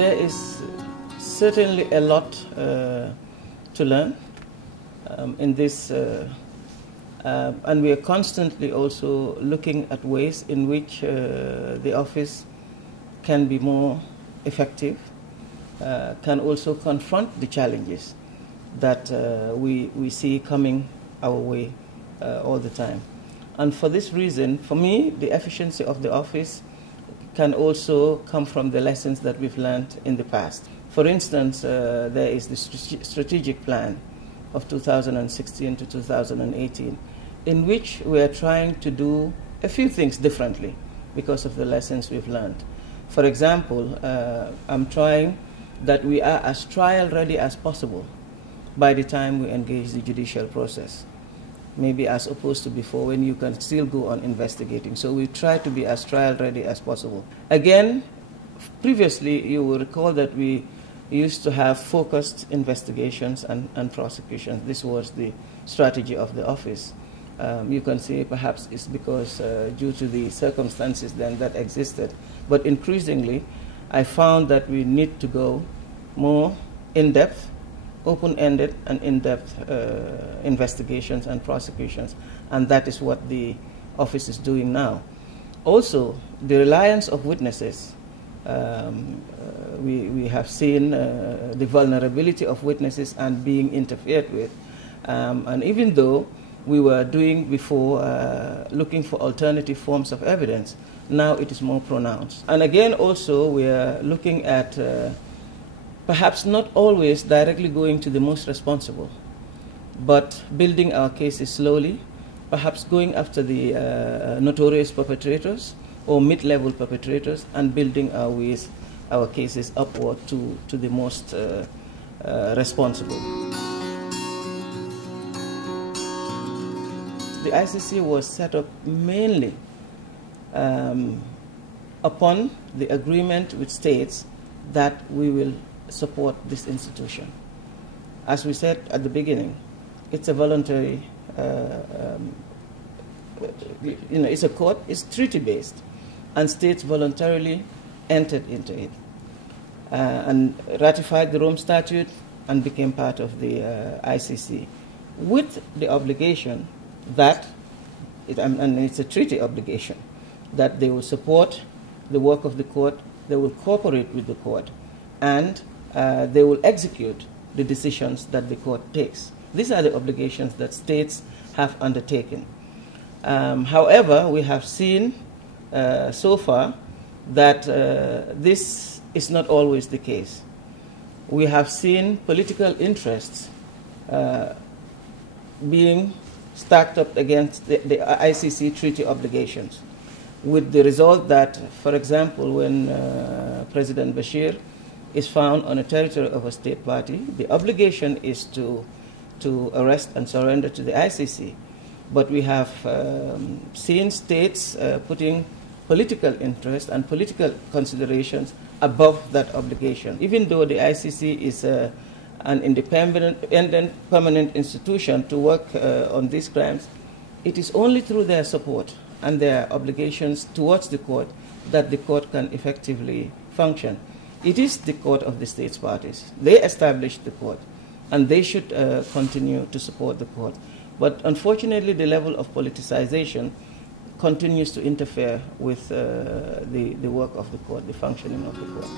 There is certainly a lot to learn in this, and we are constantly also looking at ways in which the office can be more effective, can also confront the challenges that we see coming our way all the time. And for this reason, for me, the efficiency of the office can also come from the lessons that we've learned in the past. For instance, there is the strategic plan of 2016 to 2018, in which we are trying to do a few things differently because of the lessons we've learned. For example, I'm trying that we are as trial-ready as possible by the time we engage the judicial process, maybe as opposed to before when you can still go on investigating. So we try to be as trial-ready as possible. Again, previously you will recall that we used to have focused investigations and prosecutions. This was the strategy of the office. You can say perhaps it's because due to the circumstances then that existed. But increasingly, I found that we need to go more in-depth, open-ended and in-depth investigations and prosecutions. And that is what the office is doing now. Also, the reliance of witnesses. We have seen the vulnerability of witnesses and being interfered with. And even though we were doing before looking for alternative forms of evidence, now it is more pronounced. And again, also, we are looking at perhaps not always directly going to the most responsible, but building our cases slowly, perhaps going after the notorious perpetrators or mid-level perpetrators and building our cases upward to the most responsible. The ICC was set up mainly upon the agreement with states that we will support this institution. As we said at the beginning, it's a voluntary, it's a court, it's treaty-based, and states voluntarily entered into it and ratified the Rome Statute and became part of the ICC with the obligation that, and it's a treaty obligation, that they will support the work of the court, they will cooperate with the court, and they will execute the decisions that the court takes. These are the obligations that states have undertaken. However, we have seen so far that this is not always the case. We have seen political interests being stacked up against the ICC treaty obligations, with the result that, for example, when President Bashir is found on a territory of a state party, the obligation is to arrest and surrender to the ICC. But we have seen states putting political interest and political considerations above that obligation. Even though the ICC is an independent permanent institution to work on these crimes, it is only through their support and their obligations towards the court that the court can effectively function. It is the court of the states parties. They established the court, and they should continue to support the court. But unfortunately, the level of politicization continues to interfere with the work of the court, the functioning of the court.